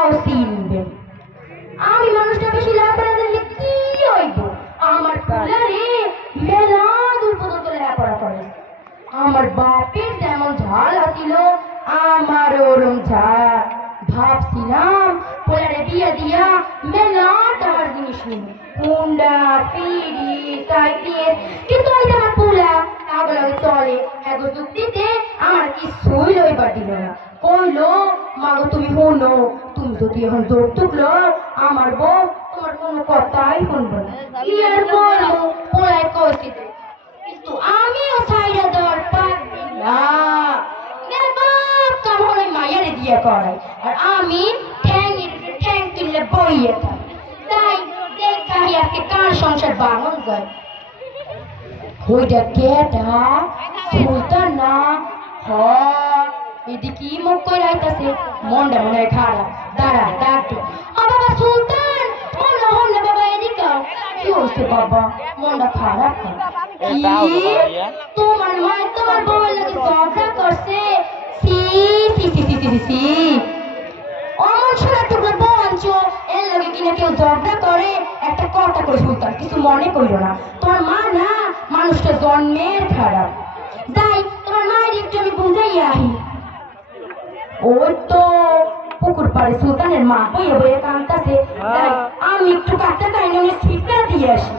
পোলাও চিনবেন। আমি মানুষটা বেশি লেখাপড়া জানলে কি হইব? আমার পোলারে মেলা দূর পর্যন্ত লেখাপড়া করে। আমার বাপের যেমন ঝাল আছিল আমার ওরম ঝাল। ভাবছিলাম পোলারে বিয়ে দিয়া মেলা টাকার জিনিস নিব, হুন্ডা ফিরি সাইকেল, কিন্তু ওই যে আমার পোলা আগে চলে এগো যুক্তিতে আমার কিছুই লইবার দিল না। কইলো মাগো তুমি শুনো, তুমি যদি এখন যৌতুক লো আমার বউ তোমার কোনো কথাই শুনবো না। কি আর করবো পোলায় কইছি, কিন্তু আমিও ছাইরা দেওয়ার পারবি না। বাপ কেমন ওই মায়েরে দিয়ে করাই, আর আমি ঠ্যাং তুললে বইয়ে থাকি। তাই দেখাই আজকে কার সংসার বাঙন যায়। ওইটা কেটা সুলতান না? হ, এদিকে মুখ করে আইতাছে, মনটা মনে হয় খারাপ। দাঁড়া ডাকতে, ও বাবা সুলতান, হন হন বাবা এদিকে। কি হয়েছে বাবা, মনটা খারাপ? তোমার মায় তোমার বউয়ের লাগে ঝগড়া করছে। সি সি সি সি সি সি, অমন শোনা টুকরা বউ আনছো, এর লাগে কিনা কেউ ঝগড়া করে? একটা কথা কই সুলতান, কিছু মনে করিও না। তোমার মা না মানুষটা জন্মের খারাপ। যাই তোমার মায়ের একটু আমি বুঝাইয়া আহি। ওই তো পুকুর পাড়ে সুলতানের মা বইয়ে বইয়ে কাঁদতাছে। আমি একটু কাটতে চাই না, ছিটটা দিয়ে আসি।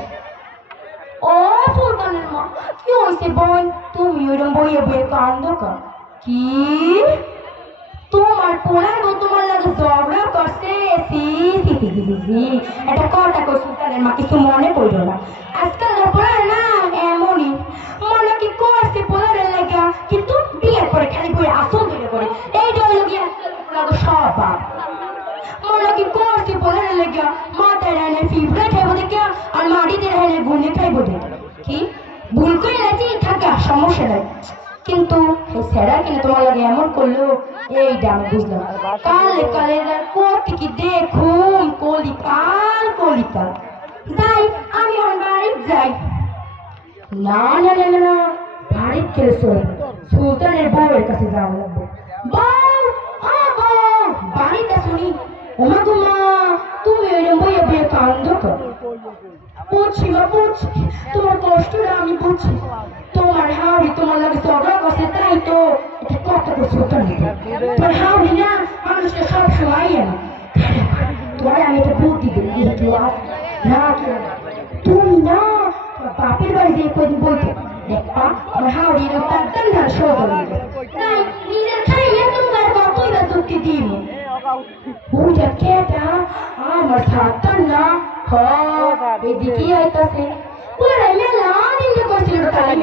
ও সুলতানের মা, কি হয়েছে বোন, তুমি ওইরকম বইয়ে বইয়ে কান্দো কেন? কি তোমার পোলার বউ তোমার লাগে ঝগড়া করছে? এটা কথা কই সুলতানের মা, কিছু মনে করো না। আজকাল পোলার না এমনই, মনে কি করছে পোলারের লাগা, কিন্তু বিয়ের পরে খালি করে আসল ধরে করে। এইটা হইল কি আজকাল পোলার স্বভাব। মনে কি করছে পোলারের লাগা, মাথায় রানে ফিফড়ে খাইবো দেখে আর মাটিতে রানে গুনে খাইবো দেখে। কি ভুল করে লাগছে থাকা সমস্যা নাই, কিন্তু সেরা কিনা তোমার লাগে এমন করলো এইটা আমি বুঝলাম। কালে কালে কোটি কি দেখুন কলিকাল কলিকাল। যাই আমি এখন বাড়ি যাই। না না না না, বাড়ির খেলে চলবে, সুলতানের বউয়ের কাছে যাওয়া লাগবে। বউ, হ্যাঁ বউ, বাড়িতে শুনি। ওমা গুমা, তুমি ওইরকম বইয়ে বইয়ে কান্দো কেন? বুঝছি মা বুঝছি, তোমার কষ্টটা আমি বুঝছি। তোমার হাওড়ি তোমার লাগে ঝগড়া করছে, তাই তো এটা কত করছে। তোমার হাওড়ি না মানুষটা সবসময় না, তোমার আমি একটা বুদ্ধি দিই না। তুমি না বাপের বাড়ি দিয়ে কদিন বলতে দেখবা আমার হাওড়ি তার ধান সহ তাই নিজের খাইয়ে তোমার কতই বা যুক্তি দিই। বুঝা কেটা আমার সাতটা না এদিকে আইতাছে। পুরা মেলা দিন করছিল তাই